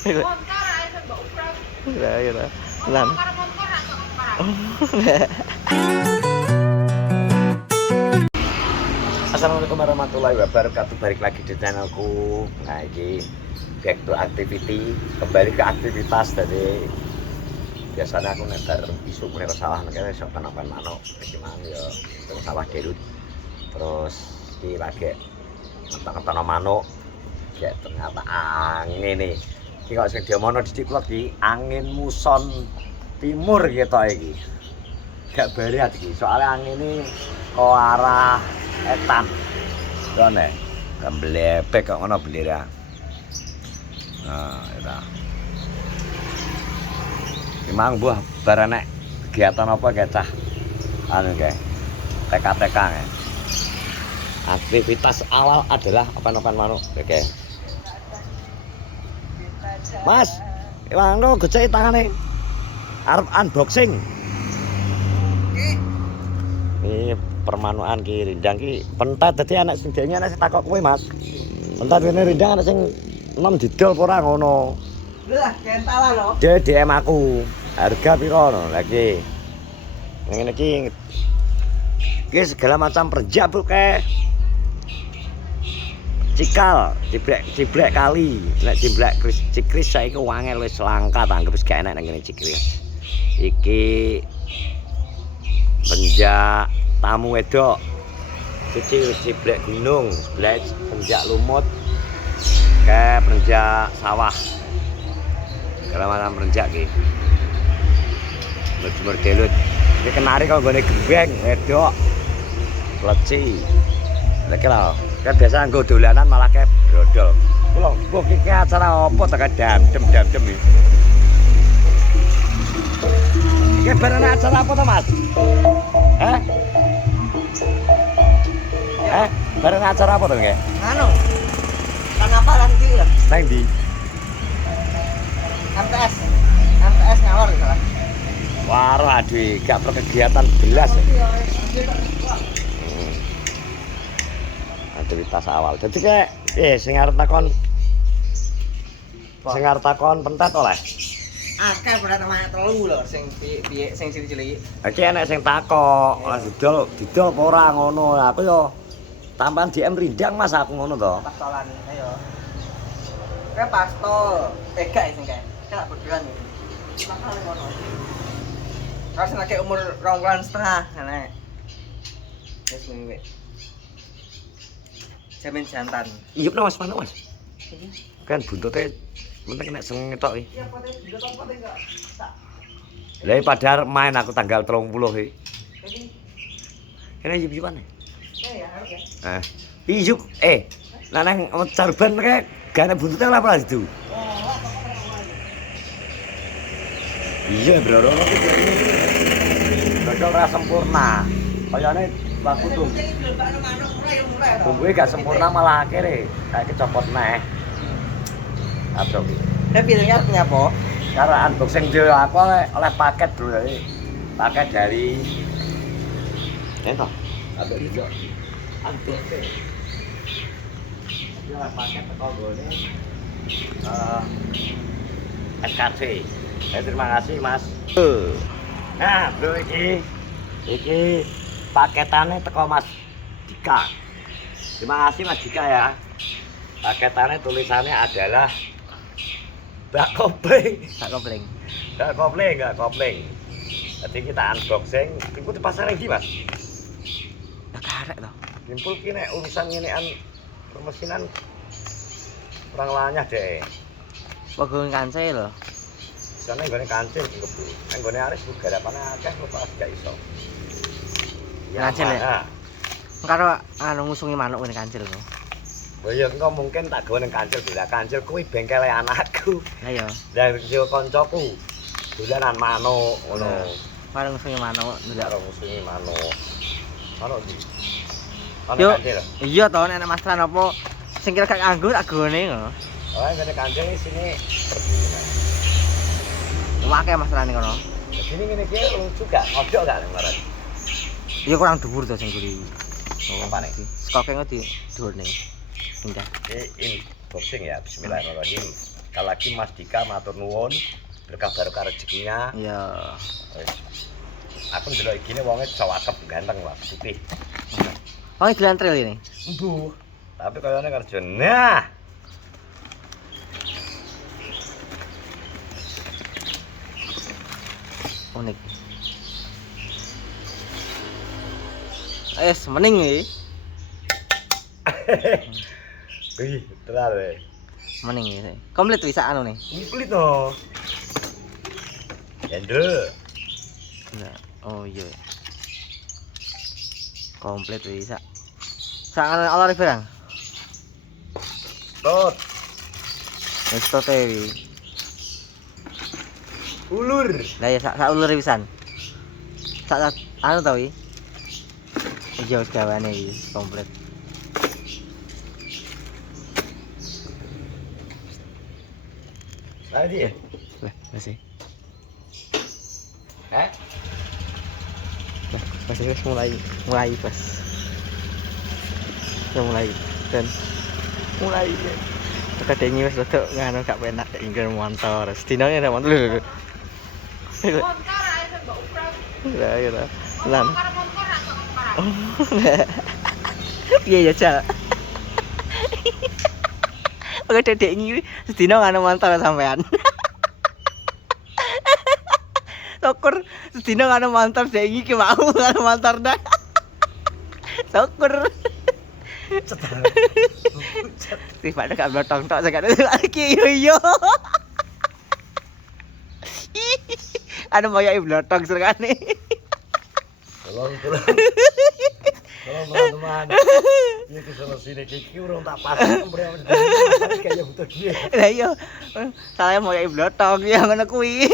Motor ae sing mbok uprah. Lah ya ta. Lan. Motor ra kok parah. Assalamualaikum warahmatullahi wabarakatuh. Balik lagi di channelku. Nah, ini back to activity, kembali ke aktivitas. Tadi biasanya aku netar isu mulai kesalahan kayaknya sok tanaman manuk gimana ya terus sawah derut terus di lagi tentang manuk ya ternyata angin nih ini kalau sing diomono diciplok di angin muson timur gitu iki gak barat iki soalnya angin ini ke arah etan kone kemblepek kok ngono bendera. Nah itu emang buah baranek kegiatan apa kayak cah anu kayak TK ya. Aktivitas awal adalah apa-apaan manuk kayak Mas Iwano gecek tangane arep unboxing ini permanukan ki rindang ki pentat dadi anak sing dene anak sing takok kowe Mas pentat kene rindang anak sing enom didol apa ora ngono lah kentalan lho dia DM aku harga piro no lagi ngene iki segala macam perjak bro kayak cikal ciblek kali nek ciblek cikris saiki wangel wis langka tanggep wis gak enak nang ngene cikris iki penjak tamu wedok siji ciblek gunung sebelah penjak lumut kayak penjak sawah segala macam penjak ki jemur delut ini kenari kalau gue gebeng wedok leci lagi lah kan biasa gue dolanan malah kayak brodol pulang gue kiki acara apa tak damdem ini ini barang acara apa tuh Mas? Barang acara apa tuh nge? anu kenapa nanti ya Nang di? MTS ngawur salah Wah, aduh, gak berkegiatan belas ya. Aktivitas awal. Jadi kayak, sing arep takon pentet oleh. akeh berat namanya telu lho sing piye sing cilik-cilik Iki enek sing takok, didol apa ora ngono. Aku yo tambahan DM rindang Mas aku ngono to. pastolan ayo kayak pastol gak sing kayak beneran iki bakal ngono harus nek umur 2 bulan setengah ngene wis ngene jamin jantan Iya Mas manuk Mas. Kan buntute penting nek sing ngetok iki. iya pote enggak tak Lah padahal main aku tanggal 30 iki. jadi Kene yip-yipan. ya harus ya Iyup nanang carban kayak gane buntute ora apa itu. Iya bro, betul ora sempurna. Kayane waktu tuh. Tunggunya gak sempurna malah akhirnya kayak kecopot neh. Aduh. Ini feelingnya artinya apa? Karena unboxing dia aku oleh paket bro, paket dari entah, ada juga unboxing. Dia oleh paket teko gone SKC. Terima kasih Mas. Nah bro iki paketannya teko Mas Dika. Terima kasih Mas Dika ya. Paketannya tulisannya adalah Mbak kopling. Enggak kopling. Jadi kita unboxing, itu di pasar lagi Mas. Nah karek toh. Simpul ki nek urusan ngenean permesinan kurang lanyah deh. Pegawai kancil lho. Sana nggone kancil ngebu. Nang nggone aris garapane akeh kok pas gak iso. Kancil ya? Karo anu ngusungi manuk ngene kancil kok. Oh iya engko mungkin tak gawe ning kancil bila kancil kuwi bengkele anakku. Lah iya. Lah yo kancaku dolanan manuk ngono. Karo ngusungi manuk ndelok. Karo ngusungi manuk. Manuk ndi? Yo. Iya toh nek Mas Tran apa sing kira gak nganggo tak gone ngono. Oh ngene kancil sini perbulan. Wake Mas Tran kono. Jadi ngene iki lucu gak? Ngojok gak nang ngaran? Iya kurang dhuwur to sing guri. Apa nih? Skoke kok di dhuwurne. Pindah. Ini boxing ya, bismillahirrahmanirrahim. Sekali lagi Mas Dika matur nuwun berkah barokah rezekinya. Iya. Wis. Aku ndelok igine wonge cowakep ganteng lah, putih. Oh, ini jalan trail ini. Mbuh. Tapi kayane kerja. Nah. Unik. Mending nih. Wih, tenar we. Mending nih. Komplit bisa anu nih. Kulit no. Hendro. Nah, oh iya. Komplit bisa. Sangat olahraga barang. Tot. Wis tote. Ulur. Lah ya sak ulur pisan. Sak anu tau iki. Iya wis gawane iki komplit. Tadi ya? Lah, masih. Hah? Lah, masih wis mulai pas. Ya mulai dan mulai kadang wis rada nganu gak penak nek ngger motor. Sedinane nek motor lho. Montor ae sing mbok ukur. Lah ya lah. Lan. Karo montor ra kok parah. Iya ya, Jal. Oke, dedek iki sedina nganu motor sampean. Syukur sedina nganu motor dek iki mau nganu motor dah. Syukur. Cetar. Tiba-tiba gak blotong tok sekarang lagi yo. Ada moyok blotong sekarang. Tolong. Tolong teman-teman. Ini kesana sini kiki urung tak pasang berapa kayak butuh duit. Lah iya. Saya moyok blotong ya ngono kuwi.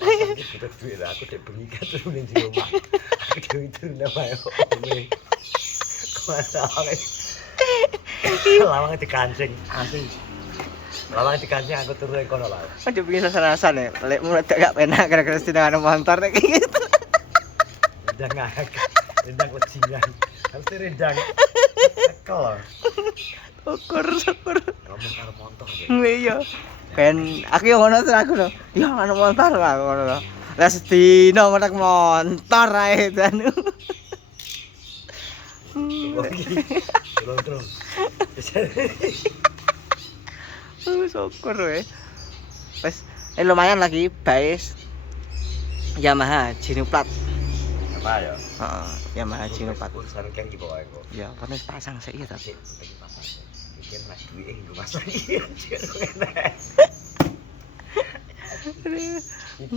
Aku butuh duit lah, aku dek bengi kan turun ning omah. Aku dhewe turun apa ya. Lawang dikancing, asli. Lawang dikancing aku turun kono lah. Aduh bikin rasa-rasa nih. Lek mulut gak penak gara-gara sedang ada motor nek gitu. Rendang lejingan. Harus rendang. Tekel. Syukur. Ngomong karo motor ya. Iya. Ben aku yo ngono terus aku lho. Ya ana motor lah ngono lho. Lah sedina menek motor ae dan. Terus. Syukur we. Wes lumayan lagi guys. Yamaha Geno plat. Apa ya? Heeh, Yamaha Geno plat. Urusan kan iki pokoke kok. Ya, kan wis pasang sik ya ta. Iki pasang. Iki mas duwe nggo pasang iki.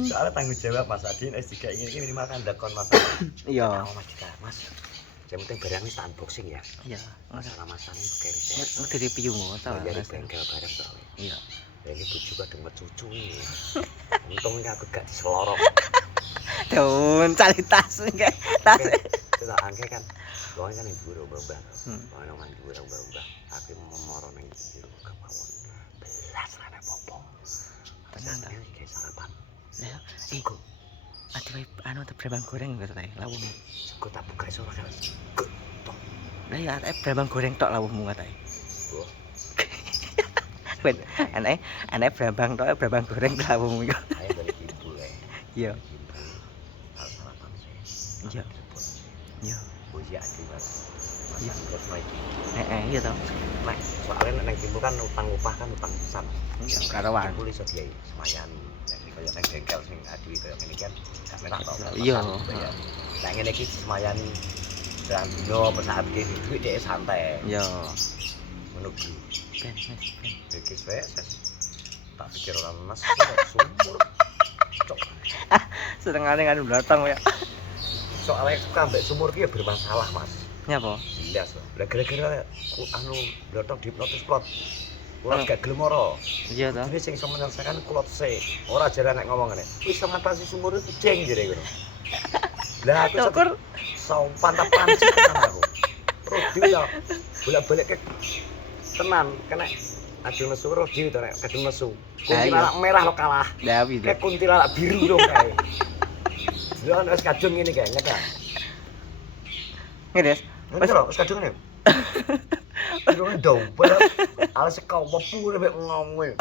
Soalnya tanggung jawab Mas Adin S3 ini minimal kan dakon masalah. Iya. Mas Dika, Mas. Yang penting barang wis tak unboxing ya. Iya. Masalah masalahnya itu kayak riset. Ngerti di piung ta. Dari bengkel barang soalnya. Iya. Ya ini bojo kadang mecucu ini. Untungnya aku gak diselorok. Daun cari tas enggak. Tas. Kita angke kan. Soalnya kan ibu mbah-mbah. Soalnya nang ibu mbah-mbah. Aku memoro nang jero kemawon. Belas rene popo. Tenan ta. Kayak sarapan. Ya, iku. Ade anu brambang goreng kok ta lawuh. Sego tak buka iso ora kan. Tok. Lah ya brambang goreng tok lawuhmu katae. Oh. Ben aneh brambang tok brambang goreng lawuhmu iku. Ayo balik ibu le. Iya. Sarapan sih. Iya. Iya. Boja ati Mas. Mas terus naik. Iya toh. Nek soalnya nek timbul kan utang upah kan utang pisan. Iya, karuan. Timbul iso diai semayan. Nek kaya nang bengkel sing aduh kaya ngene kan gak menak to. Iya. Nek ngene iki semayani dan dino pesawat iki duit dhek santai. Iya. Ngono ku. Ben. Iki wes. Tak pikir orang Mas sumur. Cok. Setengahnya kan blotong ya. Soalnya kambek sumur ki ya bermasalah, Mas. Nyapa? Jelas loh. Lah gara-gara anu blotong dihipnotis plot. Kula gak gelem ora. Iya toh. Ini sing iso menyelesaikan kulot se. Ora jarane nek ngomong ngene. Wis ngatasi sumur itu jeng jere ngono. Lah aku Syukur sopan ta pancet tenan aku. Rodi to. Bolak-balik ke tenan kena adu nesu rodi to nek kadung nesu. Kuntilanak merah lo kalah. Lah piye? Kayak kuntilanak biru dong kae. Lah nek kadung ngene kae ngerti. Ngene, Des. Wis lho, wis kadung ngene. Kira dompet. Alas kau wepu nek ngomong.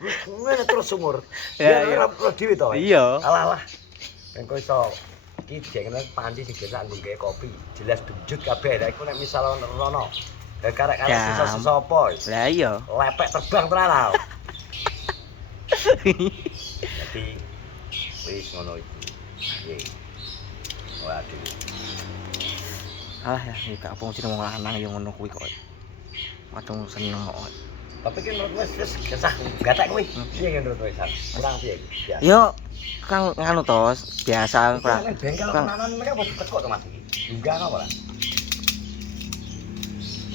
Wis ngene terus umur. Ya, Ya ora perlu dhewe to. Iya. Alah. Ben kok iso iki jengene panci sing gerak nggo gawe kopi. Jelas dujut kabeh. Lah iku nek misal rono. Lah karek-karek sisa-sisa apa? Lah iya. Lepek terbang tenan ah. Jadi wis ngono iku. Nggih. Waduh. Alah ya, iki gak apa jeneng wong lanang ya ngono kuwi kok. Kadung seneng kok. Tapi kan menurut wis kesah gatek kuwi. Piye menurut wis? Kurang piye? Ya. Yo Kang nganu to, biasa Kurang kurang. bengkel Kang tenanan mereka apa ditekuk to Mas iki? Dunggah apa ora?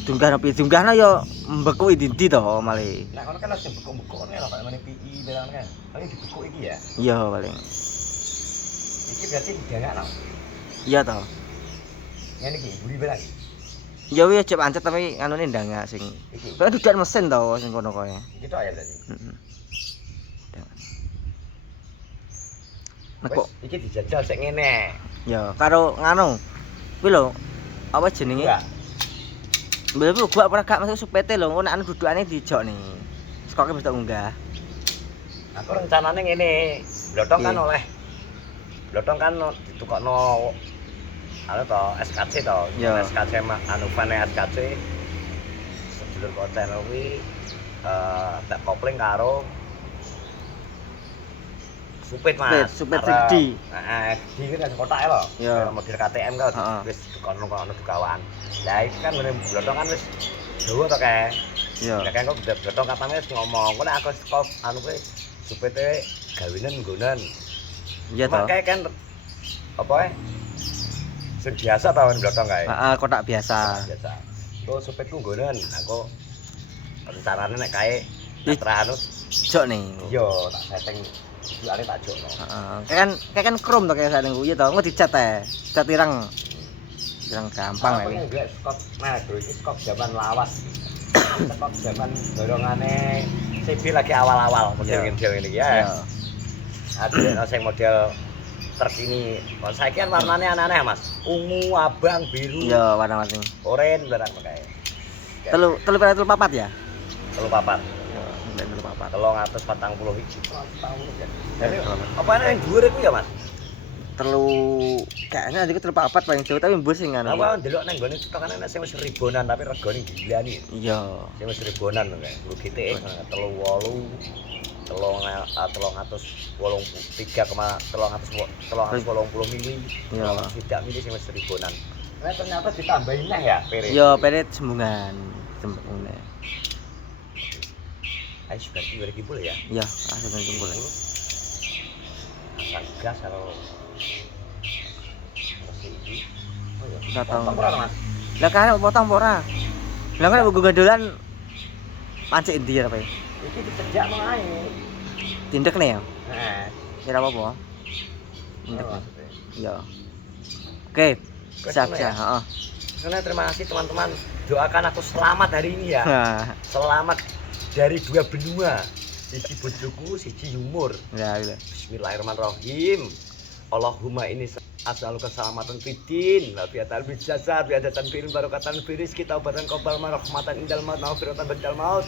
dunggahno yo mbeku ndi to male. Nek ngono kan sing bekuk-bekuk ngene lho kok ngene PI barang kan. Tapi dibekuk iki ya. Iya paling. Iki berarti digangakno. Iya to. Ngene iki buri barang. Ya wis cek pancet tapi anune ndangak sing. Iki. Kan dudak mesin to sing kono koe. Iki tok ya berarti. Heeh. Nek Wis kok iki dijajal sik ngene. ya karo nganu. Kuwi lho apa jenenge? Enggak. Mbelmu gua pernah gak masuk supete lho, ngono anu dudukane dijok nih. Sekoke mesti unggah. Aku rencanane ngene. Blotong kan Piye? oleh. Blotong kan ditukokno anu to SKC to. Ya. SKC anu pane SKC. Sedulur konten kuwi tak kopling karo supit Mas. Supit Arep- 3D. Heeh, di kan kotake lho. Ya. Kayak model KTM kan Heeh. wis kono dukawan. Lah iki kan ngene blotong kan wis dawa to kae. Iya. Ya kan kok blotong katane wis ngomong, kok nek aku kok anu kuwi supite gawenan nggonan. Iya to. Makanya kan apa ya? Sing biasa tahun belakang kae. Heeh, kotak biasa. Biasa. Kok supetku nggonen, aku rencanane nek kae Ih. anu Jok nih. iya tak setting jualane tak jokno. Heeh. Kayak kan krom to kayak sadengku iya to, engko dicat teh. Cat ireng. Ireng gampang Aku lek. nggak skop metro iki skop zaman lawas. Skop zaman dorongane CB lagi awal-awal model Iya. ngene iki ya. Iya. Ada sing model terkini. Kalau saya kan warnanya aneh-aneh Mas. Ungu, abang, biru, Iya, warna-warni. oranye barang kayak. Telu papat ya? Telu papat. Iya, telu papat. 340 hiji. Jadi apa yang dhuwur iku ya Mas? Telu kayaknya aja telu papat paling jauh tapi mbus sing anu. Apa ndelok nang gone stokane ana sing wis ribonan tapi regane gilani. Iya. Sing wis ribonan lho kae. Lu GTX 38 3,380 mili. Iya. Tidak mili sing wis ribonan. Nah ternyata ditambahin neh ya pere. Iya, peret sembungan. Sembungan. Ayo sudah 2000 boleh ya. Iya, langsung kumpul. Akan gas kalau masih ini. Oh iya. Kita tahu. Potong ora, Mas? Lah kan potong apa ora? Lah kan gue gandolan pancik endi ya apa ya? Iki dicejak nang ae. Tindek nih ya? Nah, Kira apa? Tindek. oh, nih. maksudnya. Iya. Oke, siap Kesana siap, ya? heeh. Karena terima kasih teman-teman. Doakan aku selamat hari ini ya. Nah, Selamat dari dua benua. Siji bojoku, siji umur. ya udah. Bismillahirrahmanirrahim. Allahumma ini as'aluka keselamatan fiddin wa bi'atal bijasa bi'adatan fi'il barakatan fi rizqi taubatan qabal rahmatan indal maut maghfiratan ba'dal maut.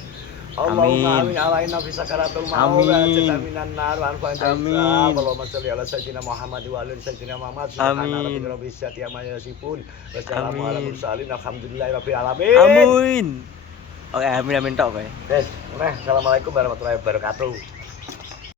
Allahumma amin alaina fi sakaratul maut wa Amin. ajatan minan nar wa anfa'na Amin. Allahumma shalli ala sayyidina Muhammad wa ala ali sayyidina Muhammad. Amin. Rabbil izzati amma yasifun. Wassalamu Amin. ala mursalin alhamdulillahi rabbil alamin. Amin. Oke, amin tok kowe. Assalamualaikum warahmatullahi wabarakatuh.